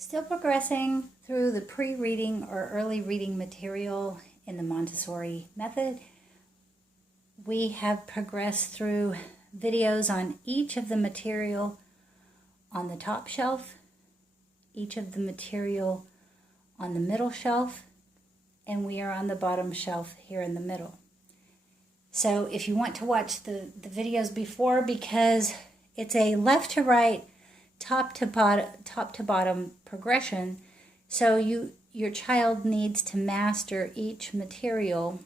Still progressing through the pre-reading or early reading material in the Montessori method. We have progressed through videos on each of the material on the top shelf, each of the material on the middle shelf, and we are on the bottom shelf here in the middle. So if you want to watch the videos before, because it's a left to right, top to bottom progression, so your child needs to master each material,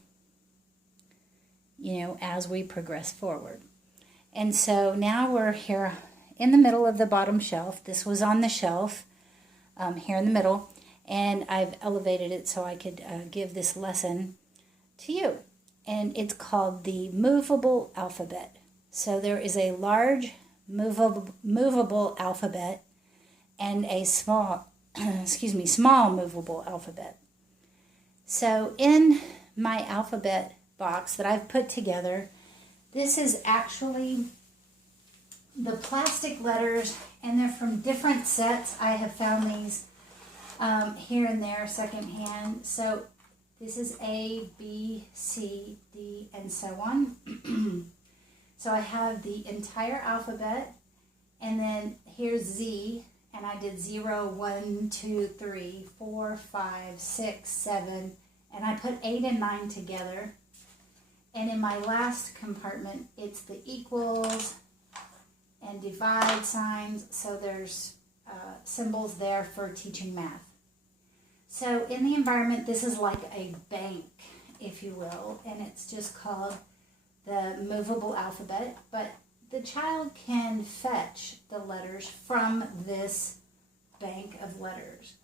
as we progress forward. And so now we're here in the middle of the bottom shelf. This was on the shelf here in the middle, and I've elevated it so I could give this lesson to you. And it's called the Moveable Alphabet. So there is a large movable alphabet and a small movable alphabet. So in my alphabet box that I've put together, this is actually the plastic letters, and they're from different sets. I have found these here and there secondhand. So this is A, B, C, D, and so on. So I have the entire alphabet, and then here's Z, and I did 0, 1, 2, 3, 4, 5, 6, 7, and I put 8 and 9 together. And in my last compartment, it's the equals and divide signs, so there's symbols there for teaching math. So in the environment, this is like a bank, if you will, and it's just called the Movable Alphabet, but the child can fetch the letters from this bank of letters.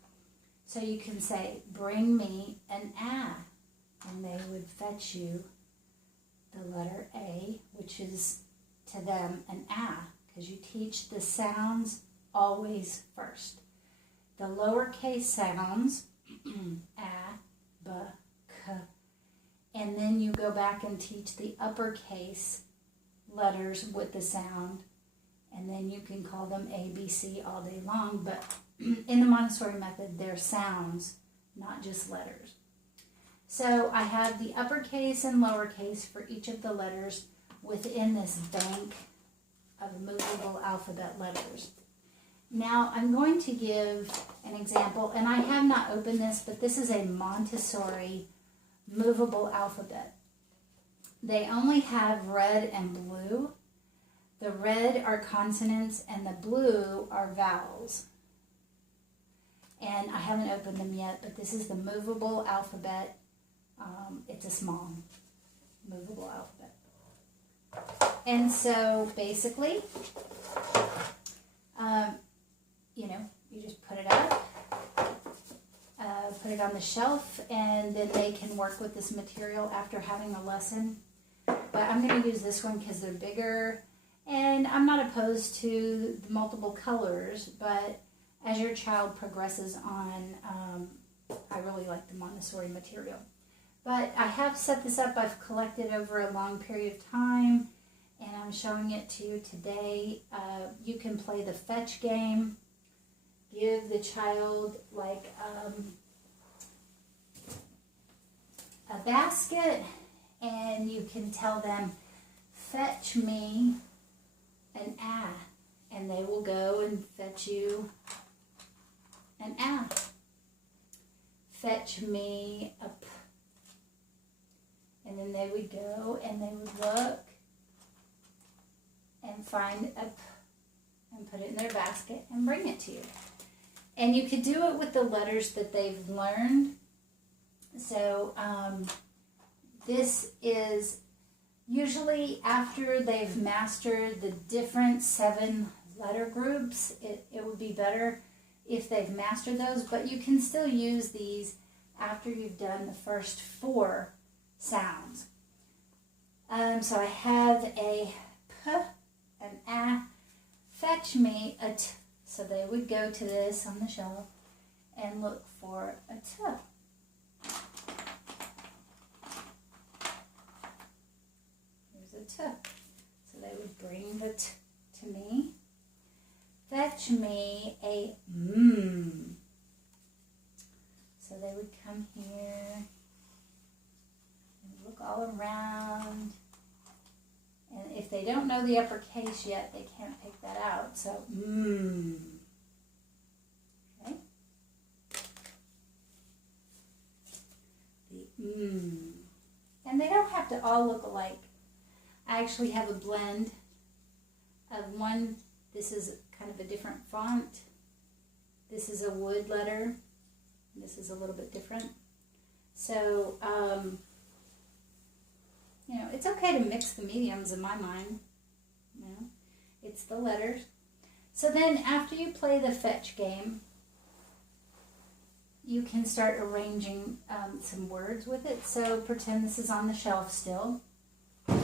So you can say, bring me an A, and they would fetch you the letter A, which is to them an A, because you teach the sounds always first. The lowercase sounds, A, B, K, and then you go back and teach the uppercase letters with the sound, and then you can call them A, B, C all day long, but in the Montessori method, they're sounds, not just letters. So I have the uppercase and lowercase for each of the letters within this bank of movable alphabet letters. Now I'm going to give an example, and I have not opened this, but this is a Montessori movable alphabet. They only have red and blue. The red are consonants and the blue are vowels. And I haven't opened them yet, but this is the movable alphabet. It's a small movable alphabet. And so basically, you just put it up, put it on the shelf, and then they can work with this material after having a lesson. But I'm going to use this one because they're bigger, and I'm not opposed to the multiple colors, but as your child progresses on, I really like the Montessori material. But I have set this up. I've collected over a long period of time, and I'm showing it to you today. You can play the fetch game. Give the child like a basket, and you can tell them, fetch me an A, and they will go and fetch you an A. Fetch me a P. And then they would go and they would look and find a P and put it in their basket and bring it to you. And you could do it with the letters that they've learned. So this is usually after they've mastered the different 7 letter groups. It would be better if they've mastered those, but you can still use these after you've done the first 4 sounds. So I have a P, an A, fetch me a T. So they would go to this on the shelf and look for a T. Here's a T. So they would bring the T to me. Fetch me a they don't know the uppercase yet, they can't pick that out. So, Okay. The And they don't have to all look alike. I actually have a blend of one. This is kind of a different font. This is a wood letter. This is a little bit different. So, it's okay to mix the mediums in my mind. It's the letters. So then after you play the fetch game, you can start arranging some words with it. So pretend this is on the shelf still. And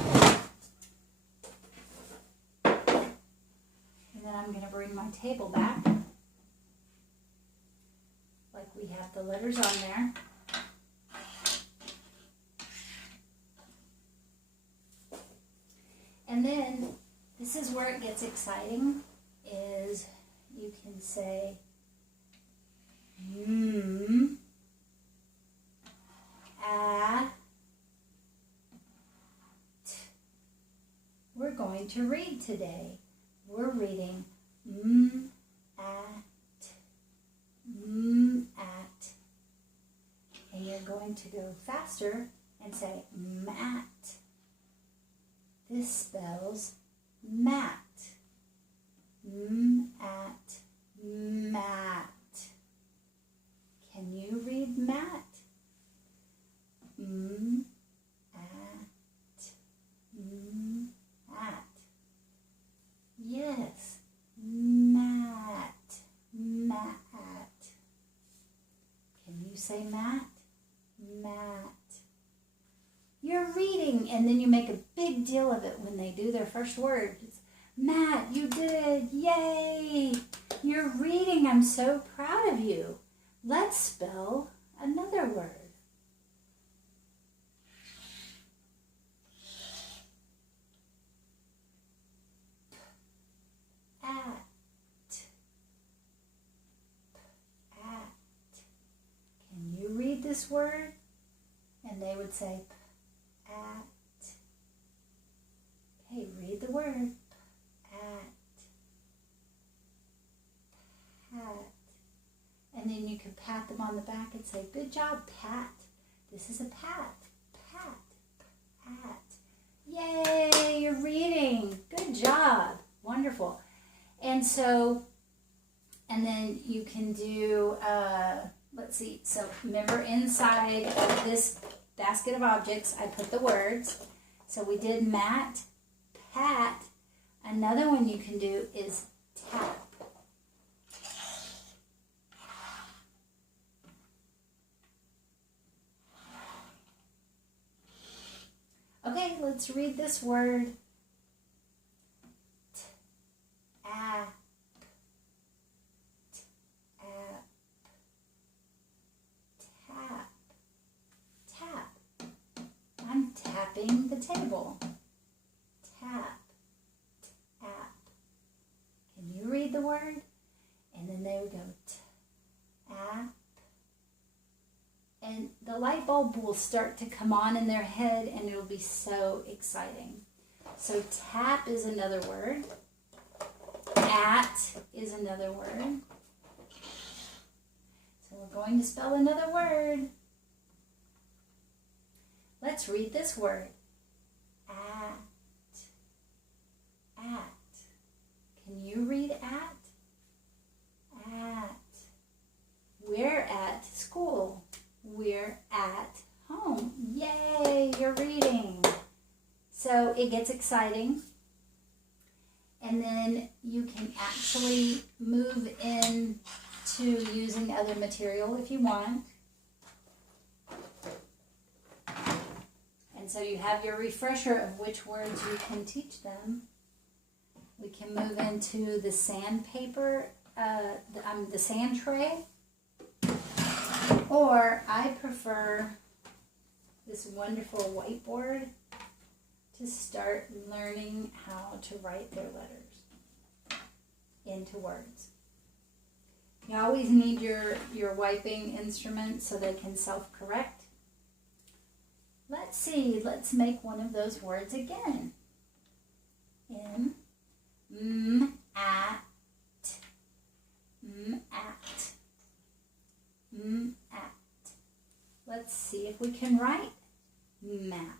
then I'm going to bring my table back. Like we have the letters on there. And then this is where it gets exciting, is you can say we're going to read today. We're reading at. And you're going to go faster and say mat. This spells mat. Mat. Can you read mat? Mat. Yes. Mat. Can you say mat? Mat. You're reading, and then you make a big deal of it when they do their first word. It's, Matt, you did. Yay. You're reading. I'm so proud of you. Let's spell another word. Can you read this word? And they would say at. Okay, read the word. Pat. And then you could pat them on the back and say, good job, Pat. This is a pat. Pat. Yay, you're reading. Good job. Wonderful. And then you can do, let's see. So remember, inside of this basket of objects, I put the words. So we did mat, pat. Another one you can do is tap. Okay, let's read this word. Tap. I'm tapping the table. Tap. Can you read the word? And then they would go tap. And the light bulb will start to come on in their head, and it'll be so exciting. So tap is another word. At is another word. So we're going to spell another word. Let's read this word. At. Can you read at? At. We're at school. We're at home. Yay, you're reading. So it gets exciting. And then you can actually move into using other material if you want. And so you have your refresher of which words you can teach them. We can move into the sandpaper, the sand tray. Or I prefer this wonderful whiteboard to start learning how to write their letters into words. You always need your wiping instrument so they can self-correct. Let's see, let's make one of those words again. at, at. Let's see if we can write mat.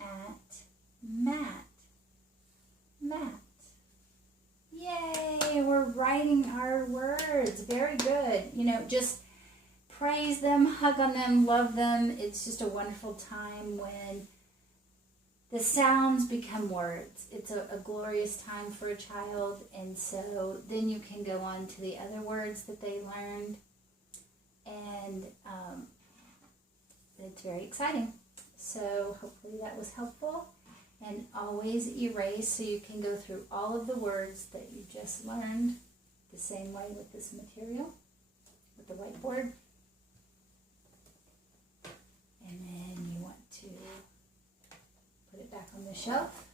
At. Mat. Mat. Yay, we're writing our words. Very good. You know, just praise them, hug on them, love them. It's just a wonderful time when the sounds become words. It's a glorious time for a child, and so then you can go on to the other words that they learned, and it's very exciting. So hopefully that was helpful. And always erase so you can go through all of the words that you just learned the same way with this material, with the whiteboard. And then you want to put it back on the shelf.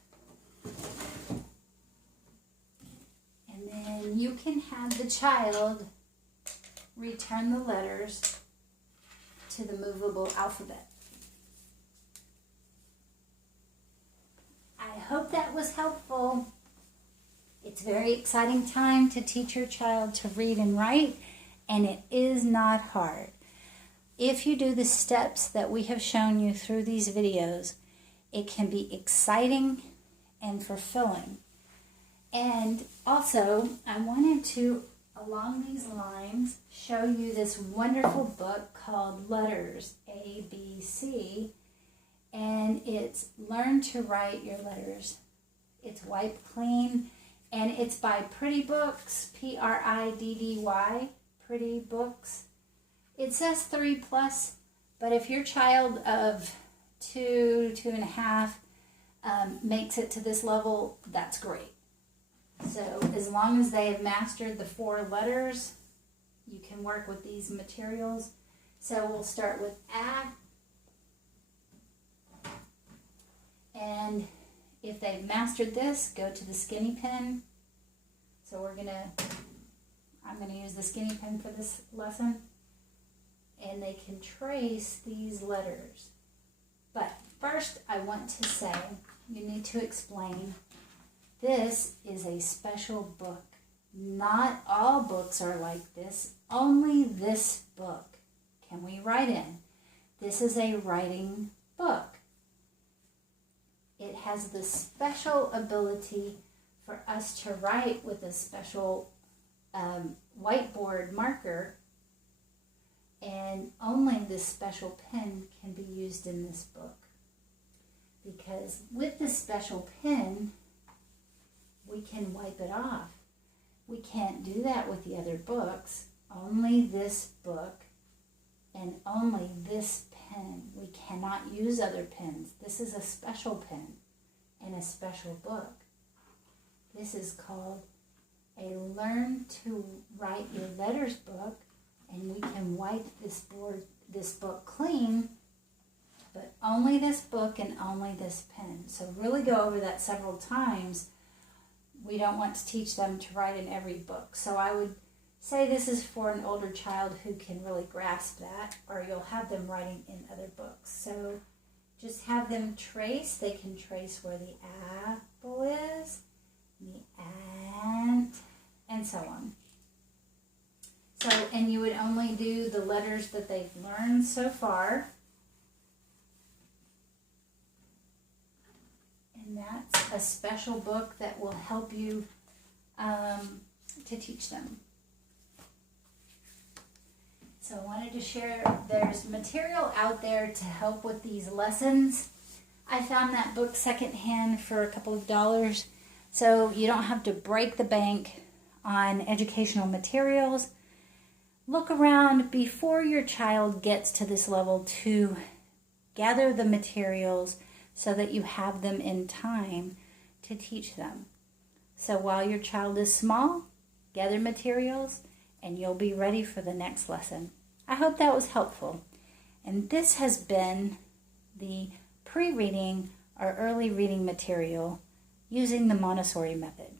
And then you can have the child return the letters to the movable alphabet. I hope that was helpful. It's a very exciting time to teach your child to read and write, and it is not hard. If you do the steps that we have shown you through these videos, it can be exciting and fulfilling. And also, I wanted to, along these lines, show you this wonderful book called Letters, ABC, and it's Learn to Write Your Letters. It's wiped clean, and it's by Pretty Books, Priddy, Pretty Books. It says 3+, but if your child of 2, 2.5 makes it to this level, that's great. So as long as they have mastered the 4 letters, you can work with these materials. So we'll start with A. And if they've mastered this, go to the skinny pen. So I'm gonna use the skinny pen for this lesson. And they can trace these letters. But first I want to say, you need to explain, this is a special book. Not all books are like this. Only this book can we write in. This is a writing book. It has the special ability for us to write with a special whiteboard marker, and only this special pen can be used in this book. Because with this special pen, we can wipe it off. We can't do that with the other books. Only this book and only this pen. We cannot use other pens. This is a special pen and a special book. This is called a Learn to Write Your Letters book, and we can wipe this book clean, but only this book and only this pen. So really go over that several times. We don't want to teach them to write in every book. So I would say this is for an older child who can really grasp that, or you'll have them writing in other books. So just have them trace. They can trace where the apple is, the ant, and so on. So, and you would only do the letters that they've learned so far. And that's a special book that will help you to teach them. So I wanted to share, there's material out there to help with these lessons. I found that book secondhand for a couple of dollars, so you don't have to break the bank on educational materials. Look around before your child gets to this level to gather the materials so that you have them in time to teach them. So while your child is small, gather materials and you'll be ready for the next lesson. I hope that was helpful. And this has been the pre-reading our early reading material using the Montessori method.